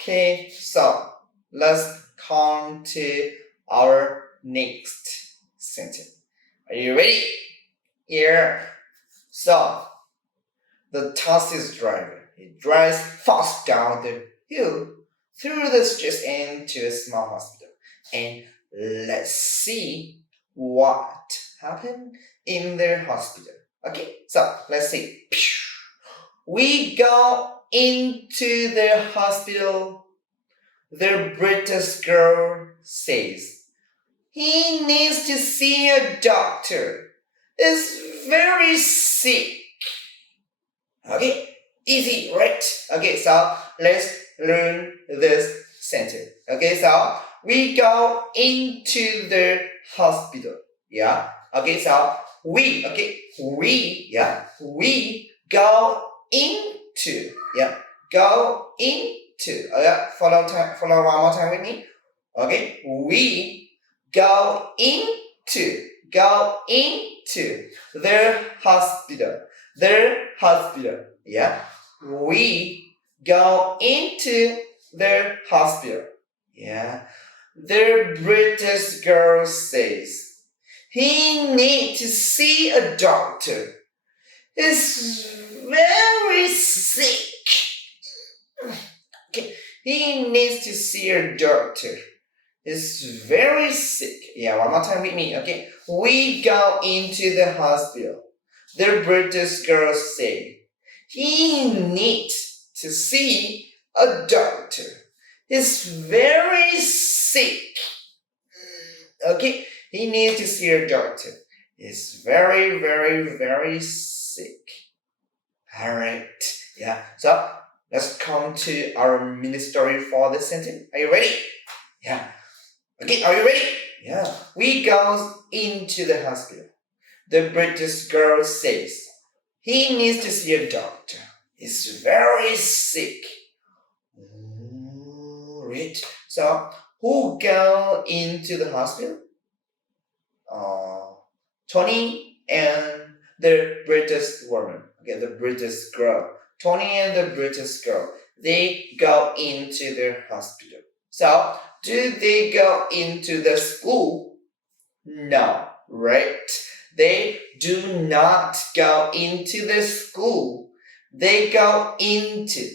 Okay, so let's come to our next sentence. Are you ready? Here. So, the taxi driver, he drives fast down the hill through the streets into a small hospital. And let's see what happened in their hospital. Okay, so let's see. We go into the hospital. The British girl says, he needs to see a doctor. He's very sick. Okay, easy, right? Okay, so let's learn this sentence. Okay, so we go into the hospital. Yeah. Okay, so we go into. Yeah, go into. Follow one more time with me. Okay, we go into the hospital. The hospital. Yeah, we go into the hospital. Yeah, the British girl says, he needs to see a doctor. He's very sick. Okay, he needs to see a doctor. He's very sick. Yeah, one more time with me. Okay, we go into the hospital. The British girl said, he needs to see a doctor. He's very sick. Okay, he needs to see a doctor. He's very, very, very sick. Alright, yeah, so let's come to our mini story for this sentence. Are you ready? Yeah. Okay, are you ready? Yeah. We go into the hospital. The British girl says, he needs to see a doctor. He's very sick. Right. So, who go into the hospital? Tony and the British woman. Okay, the British girl. Tony and the British girl. They go into the hospital. So, do they go into the school? No, right? They do not go into the school. They go into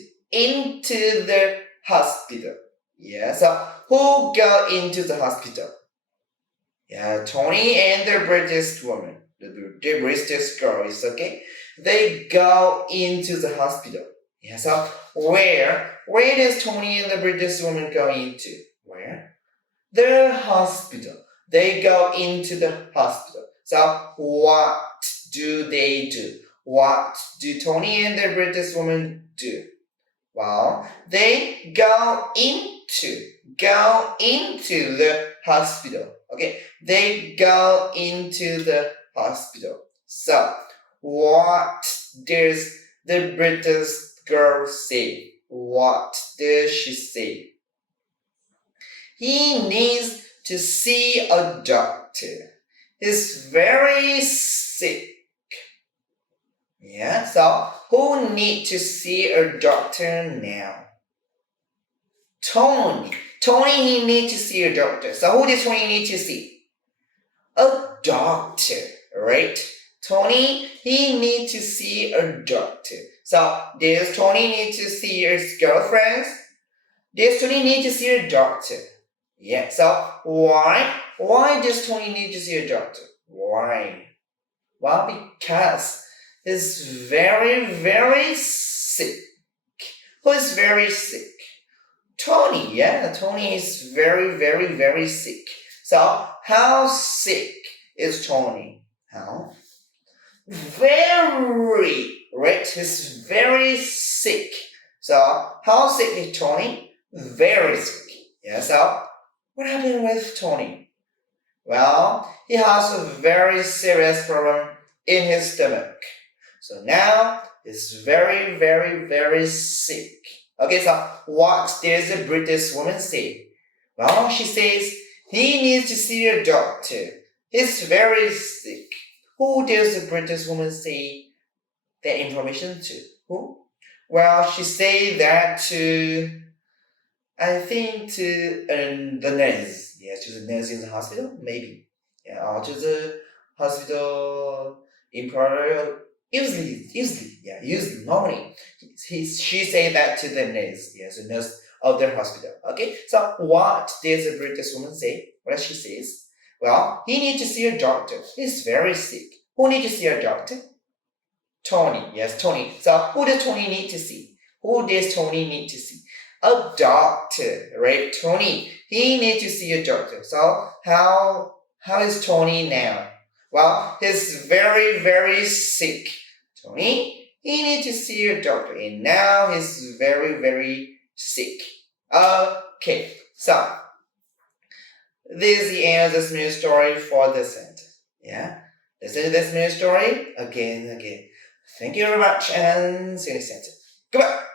the hospital. Yeah, so who go into the hospital? Yeah, Tony and the British woman. The British girl is okay. They go into the hospital. Yeah, so where does Tony and the British woman go into? Where? The hospital. They go into the hospital. So what do they do? What do Tony and the British woman do? Well, they go into the hospital. Okay, they go into the hospital. So, what does the British girl say? What does she say? He needs to see a doctor. He's very sick. Yeah, so who need to see a doctor now? Tony. Tony, he need to see a doctor. So who does Tony need to see? A doctor, right? Tony, he need to see a doctor. So does Tony need to see his girlfriend? Does Tony need to see a doctor? Yeah, so why? Why does Tony need to see a doctor? Why? Well, because he's very, very sick. Who is very sick? Tony, yeah, Tony is very, very, very sick. So, how sick is Tony? How? Very, right? He's very sick. So, how sick is Tony? Very sick. Yeah, so, what happened with Tony? Well, he has a very serious problem in his stomach. So now he's very, very, very sick. Okay, so what does the British woman say? Well, she says he needs to see a doctor. He's very sick. Who does the British woman say that information to? Who? Well, she say that to I think to the nurse. Yeah, to the nurse in the hospital, maybe. Yeah, or to the hospital employer. Usually, normally. She say that to the nurse. Yes, the nurse of the hospital. Okay, so what did the British woman say? What she says? Well, he need to see a doctor. He's very sick. Who need to see a doctor? Tony. Yes, Tony. So who does Tony need to see? Who does Tony need to see? A doctor, right? Tony. He need to see a doctor. So how is Tony now? Well, he's very, very sick. Tony, he need to see a doctor, and now he's very, very sick. Okay, so this is the end of this new story for this sentence. Yeah, listen to this new story again and again. Thank you very much, and see you next sentence. Goodbye.